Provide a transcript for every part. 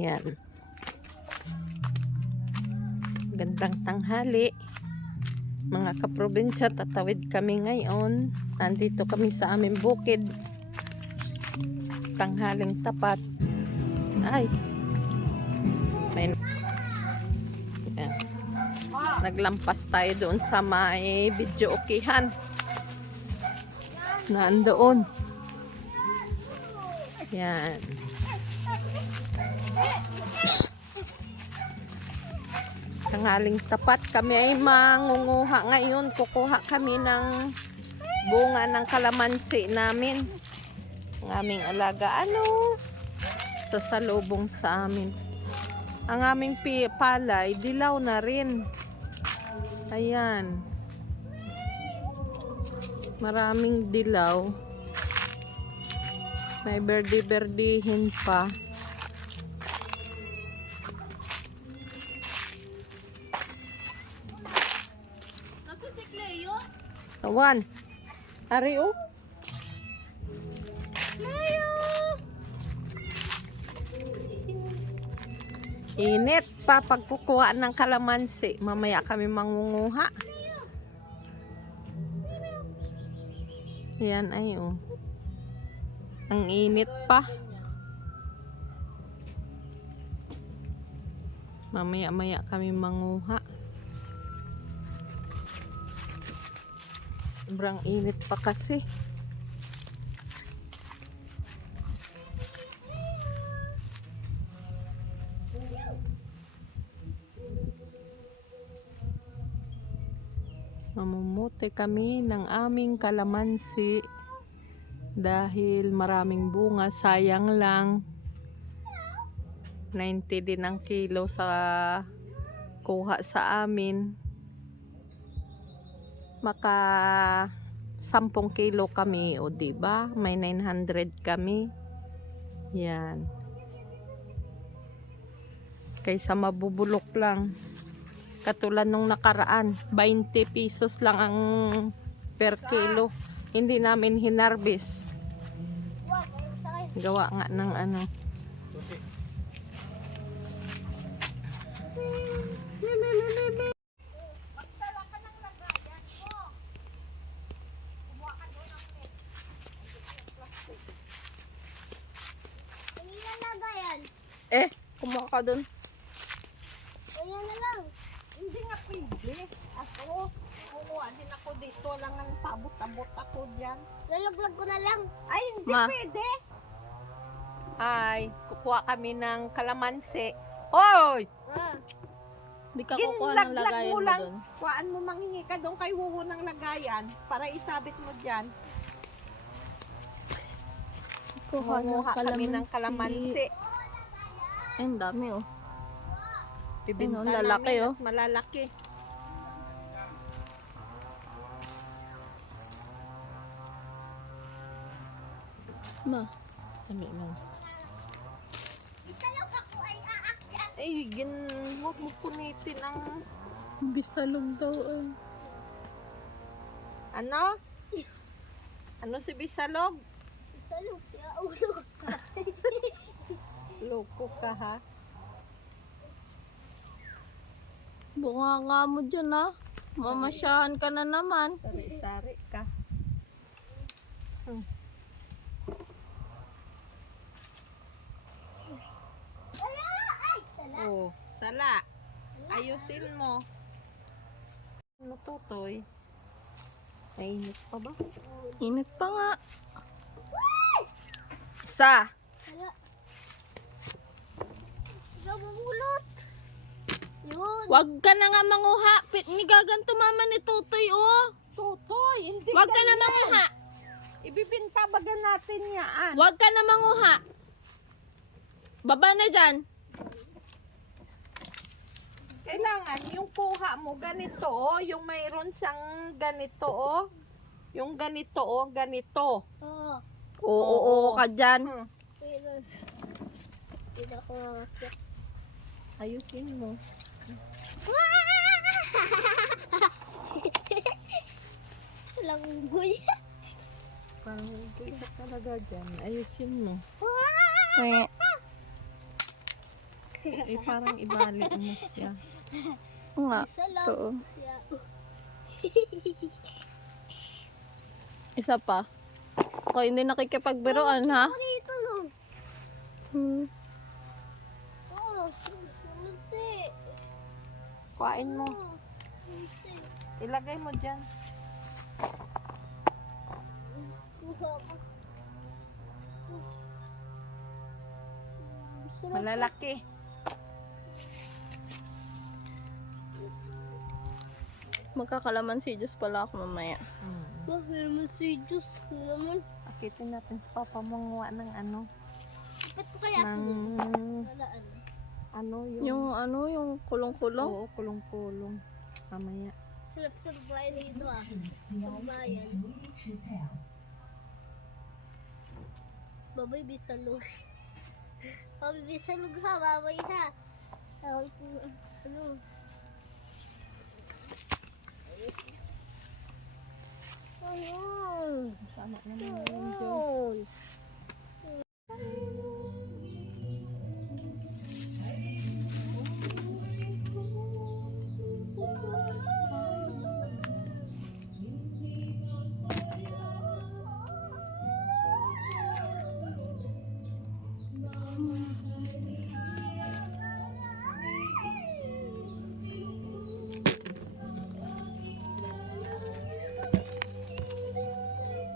Yan. Gandang tanghali. Mga kaprobinsya, tatawid kami ngayon. Nandito kami sa aming bukid. Tanghaling tapat. Ay. May... Yan. Naglampas tayo doon sa may video okihan. Nandoon. Yan. Tanghaling tapat, kami ay mangunguha ngayon. Kukuha kami ng bunga ng kalamansi namin. Ang aming alaga. Sasalubong sa amin. Ang aming palay, dilaw na rin. Ayan. Maraming dilaw. May berde-berdihin pa. Awan. Ari o. Init pa pagkukuha ng kalamansi. Mamaya kami mangunguha. Yan ay o. Ang init pa. Mamaya kami manguha. Sobrang init pa kasi. Mamumuti kami ng aming kalamansi dahil maraming bunga. Sayang lang. 90 din ang kilo sa kuha sa amin. Maka 10 kilo kami, o diba? May 900 kami. Yan. Kaysa mabubulok lang. Katulad nung nakaraan, 20 pesos lang ang per kilo. Hindi namin hinarbis. Gawa nga ng ano. Kumuha ka dun. Ayan na lang. Hindi nga pwede. Ako, kumuha din ako dito lang ang paabot-abot ako dyan. Lalaglag ko na lang. Ay, hindi pwede. Ay, kukuha kami ng kalamansi. Hoy! Di ka kukuha ng lagayan mo lang. doon. Kuhaan mo, manghingi ka doon kay Wuwo ng lagayan para isabit mo dyan. Kumuha kami ng kalamansi. Ay, ang dami oh. Bibinta Ayun, lalaki, namin oh. at malalaki. Ma. Dami lang. Isalok ako ay aakyat. Ay, huwag mo punitin ang... Bisalog daw ay. Ano? Ano si Bisalog? Isalok siya ulo. Loko ka ha? Bunga nga mo dyan ha. Mamasyahan ka na naman. Sari-sari ka. Ay, sala. Oh, sala. Ayusin mo. Ano tutoy? Mainit pa ba? Init pa nga. Isa. Sala. Ikaw mamulot. Yun. Wag ka na nga manguha. Nigaganto mama ni Tutoy oh. Tutoy, hindi Wag ka na ganyan. manguha. Ibibinta baga natin yan. Wag ka na manguha. Baba na dyan. Kailangan yung kuha mo ganito oh, yung mayroon siyang ganito oh. Yung ganito oh, ganito. Oo. Oo ka dyan. Pero, hindi ako aakyat. Ayusin mo. Walang unggoy. Parang ugoy ka talaga dyan. Ayusin mo. Eh. Eh, parang ibalik mo siya. Nga. Isa lang. Ito. Siya. Isa pa. Ako hindi nakikipagbiroan ha. Ano dito no? Hmm. Oh, namaste. Kuhain mo. Oh, namaste. Ilagay mo dyan. Kuha ka. Sarap. Malalaki. Magkakalaman si Diyos pala ako mamaya. Bakit naman si Diyos naman? Akitin natin si Papa Mongwa ng ano. Ba't ko kaya Ng Walaan. ano Yung kulong-kulong. Oo, kulong-kulong. Mamaya. Sarap sa babae dito ah. Sa bayan. Babay bisalog. Babay bisalog ha, babay ha. Ano? Ayun. Sama naman yung Diyos. Ayun.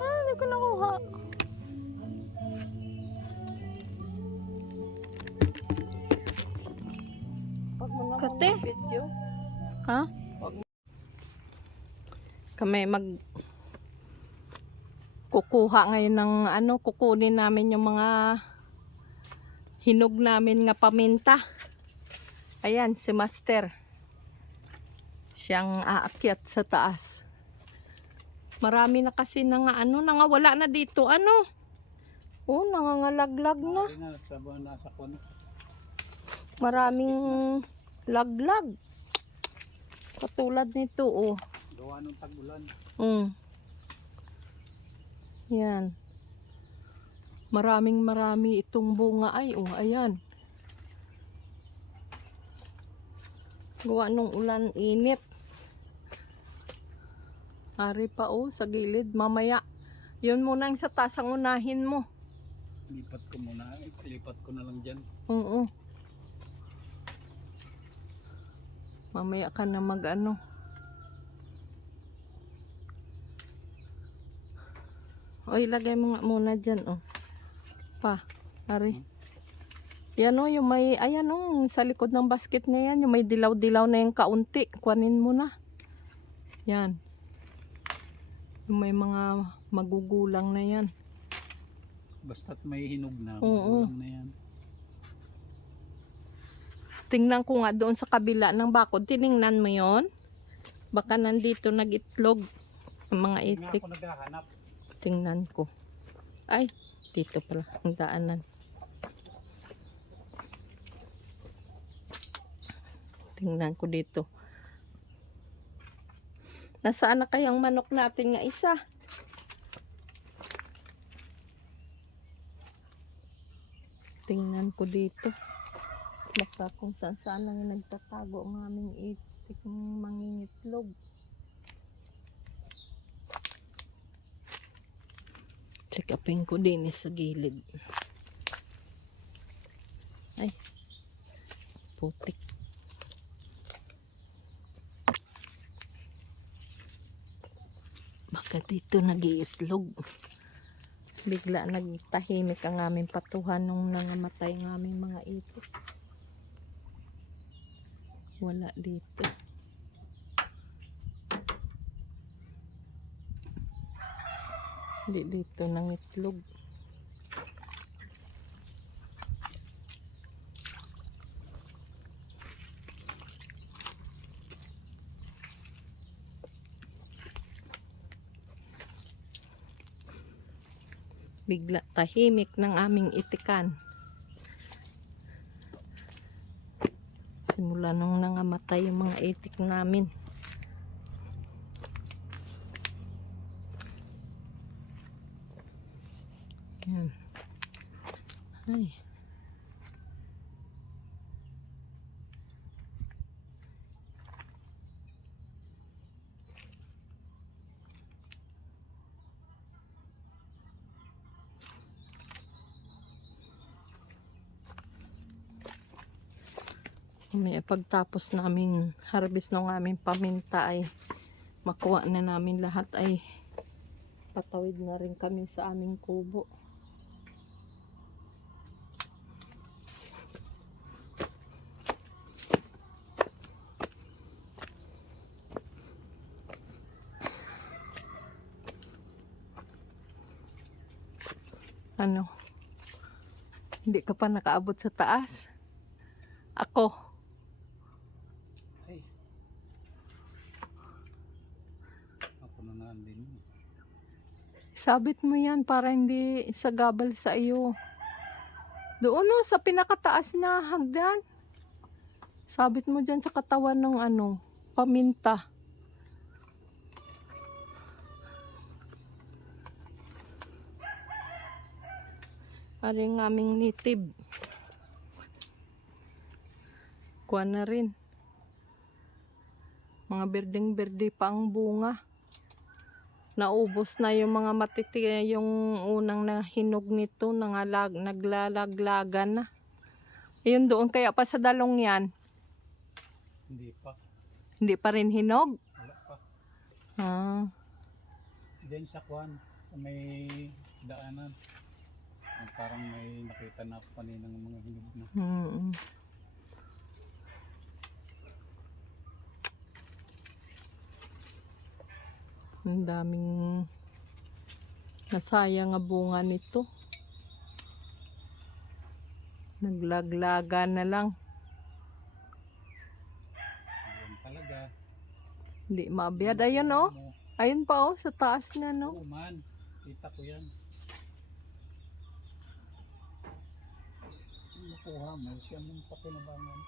Ah, hindi ko nakuha. Pag mo naman Kate. ng video. Ha? Kami kukuha ngayon ng ano, kukunin namin yung mga hinog namin nga paminta. Ayan, si Master. Siyang aakyat sa taas. Marami na kasi nangawala na dito, ano. Oh, nangangalaglag na. Maraming laglag. Katulad nito, oh. Gawa ng tag-ulan. Yan. Marami itong bunga ay, oh, ayan. Gawa nung ulan, init. Ari pa, oh, sa gilid. Mamaya, yun muna ang sa taas ang unahin mo. Lipat ko muna. Lipat ko na lang dyan. Oo. Mamaya ka na mag-ano. O, ilagay mo nga muna dyan, oh. Pa, ari. Yan, oh, yung may, ayan, oh, sa likod ng basket na yan, yung may dilaw-dilaw na yung kaunti. Kuhanin mo na. Yan. Yung may mga magugulang na yan. Basta't may hinog na. Oo. Magulang na yan. Tingnan ko nga doon sa kabila ng bakod. Tiningnan mo yon. Baka nandito nag-itlog ang mga Hindi nga itik. ako naghahanap. Tingnan ko. Ay, dito pala ang daanan. Tingnan ko dito. Nasaan na kayang manok natin nga isa? Tingnan ko dito. Baka kung saan lang nagtatago ng aming itik ng mangingitlog. Check upin ko din sa gilid. Ay, putik. Baka dito nag-iitlog. Bigla nagtahimik ang aming patuhan nung nangamatay ng aming mga itik. Wala dito. Hindi dito nangitlog. Bigla tahimik ng aming itikan. Simula nung nangamatay yung mga itik namin. Yan. Ay. Pagtapos namin harvest ng aming paminta ay makuha na namin lahat ay patawid na rin kami sa aming kubo. Ano? Hindi ka pa nakaabot sa taas? Ako. Ay. Ako na nandun. Sabit mo yan para hindi sagabal sa iyo. Doon o, sa pinakataas na hagdan. Sabit mo dyan sa katawan ng ano, paminta. Ari ng aming native. Kuha na rin. Mga berdeng-berde pa ang bunga. Naubos na yung mga matiti, yung unang nahinog nito, naglalaglagan na. Ayun doon, kaya pa sa dalong yan. Hindi pa. Hindi pa rin hinog. Wala pa. Ah, Diyan sa kwan, sa may daanan. Parang may nakita na ako kanina ng mga hinog na. Ang daming nasayang nga bunga nito. Naglaglaga na lang. Diyan talaga. Hindi mabiyad. Ayun oh. Ayun pa oh, sa taas na no. Oo man, kita ko yan. Nakuha mo, siya mong pakinabangan.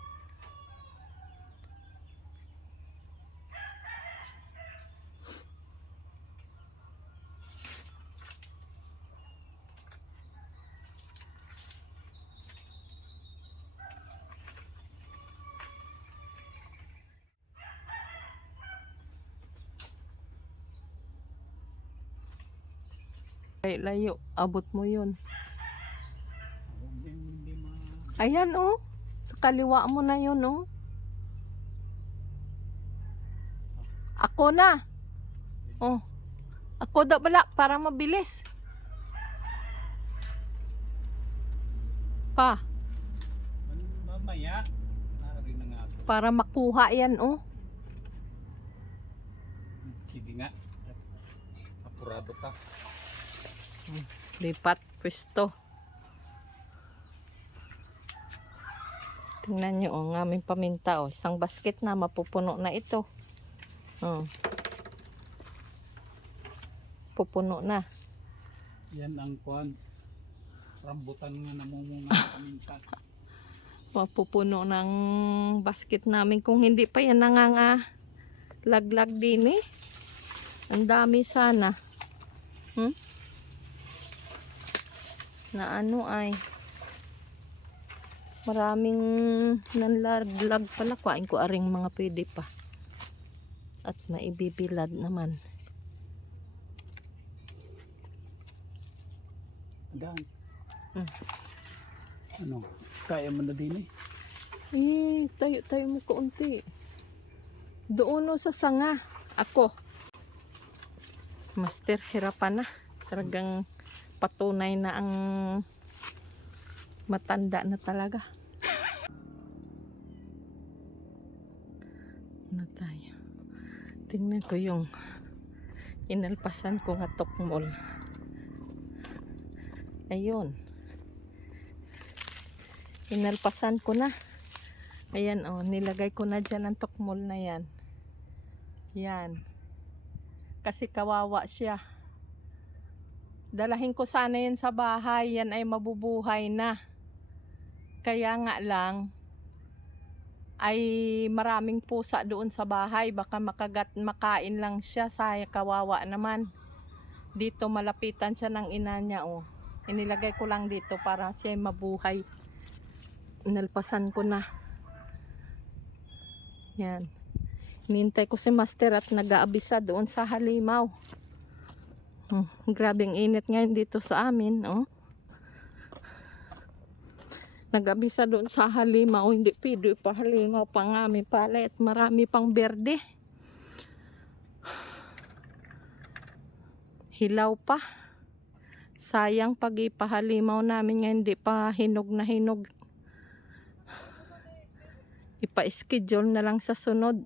Ay, layo. Abot mo yun. Hindi Ayan oh. Sa kaliwa mo na yun oh. Ako na. Oh. Ako da bala para mabilis. Pa, mamaya, naarin na nga ako. para makuha yan oh. Sige nga. Apurado ka. Lipat pwesto. Tingnan nyo ang aming paminta oh. Isang basket na mapupuno na ito. Oh. Pupuno na. Yan ang kwan. Rambutan nga namumunga ng paminta. Mapupuno ng basket namin. Kung hindi pa yan laglag din eh. Ang dami sana. Na ano ay maraming nanlaglag pala. Kuhain ko aring mga pwede pa. At naibibilad naman. Daan. Ano? Kaya mo na din eh. Tayo mo kaunti. Doon o sa sanga. Ako. Master, hirapan na. Talagang patunay na ang matanda na talaga. Ano tayo? Tingnan ko yung inalpasan ko nga tokmol. Ayun. Inalpasan ko na. Ayan oh, nilagay ko na dyan ang tokmol na yan. Yan. Kasi kawawa siya. Dalahin ko sana yan sa bahay. Yan ay mabubuhay na. Kaya nga lang, ay maraming pusa doon sa bahay. Baka makain lang siya. Saya kawawa naman. Dito malapitan siya ng ina niya oh. Inilagay ko lang dito para siya mabuhay. Inalpasan ko na. Yan. Hinintay ko si Master at nag-aabisa doon sa halimaw. Grabing init ngayon dito sa amin. Oh. Nag-abisa doon sa halimaw, hindi pwede pa halimaw pa nga may palit, marami pang berde. Hilaw pa. Sayang pag ipahalimaw namin nga hindi pa hinog na hinog. Ipa-schedule na lang sa sunod.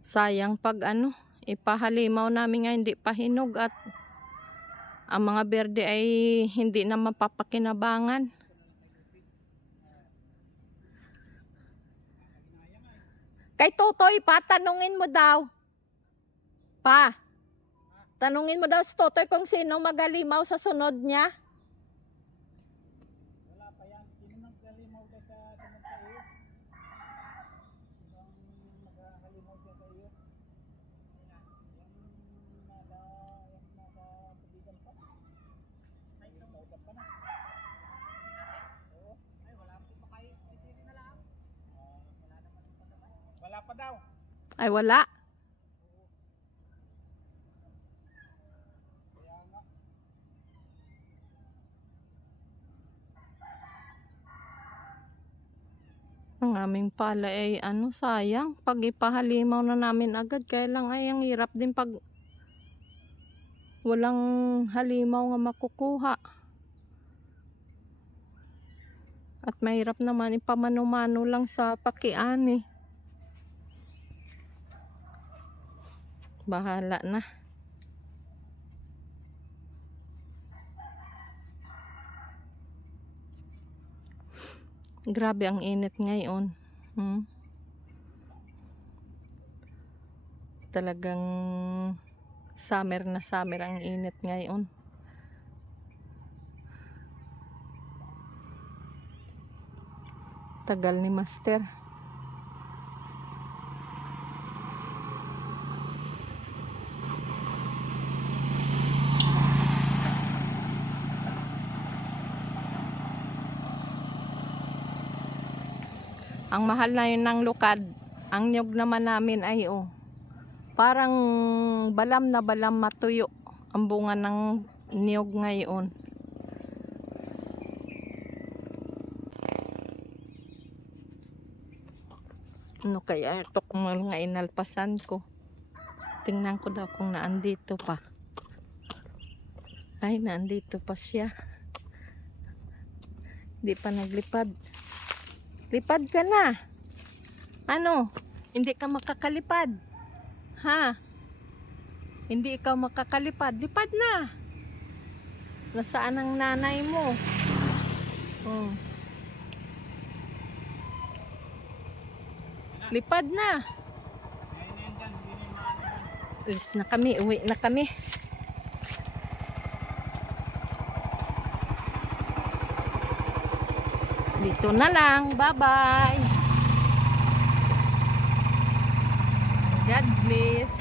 Sayang pag ano, ipahalimaw namin nga hindi pa hinog at ang mga berde ay hindi na mapapakinabangan. Kay Totoy pa, tanungin mo daw. Pa, tanungin mo daw si Totoy kung sino magalimaw sa sunod niya. Wala pa yan. Sino naghalimaw ka sa sunod sa iyo? Sinong maghalimaw ka sa iyo? Yung nasa tubigan pa. Ay, naugat pa na. Oo. Ay, wala pa pa kayo. Ay, na lang. Wala naman pa naman. Wala pa daw. Ay wala. Ang aming pala ay ano, sayang. Pag ipahalimaw na namin agad, kaya lang ay ang hirap din pag walang halimaw nga makukuha. At mahirap naman ipamano-mano lang sa pakiani. Bahala na. Grabe ang init ngayon. Talagang summer na summer ang init ngayon. Tagal ni Master. Ang mahal na yun ng lukad. Ang nyog naman namin ay parang balam na balam matuyo ang bunga ng niyog ngayon. Ano kaya ito kung mga inalpasan ko? Tingnan ko daw kung naandito pa. Ay, naandito pa siya. Di pa naglipad. Lipad ka na. Ano? Hindi ka makakalipad. Ha? Hindi ikaw makakalipad. Lipad na. Nasaan ang nanay mo? Lipad na. Alis na kami. Uwi na kami. Dito na lang. Bye-bye. God bless.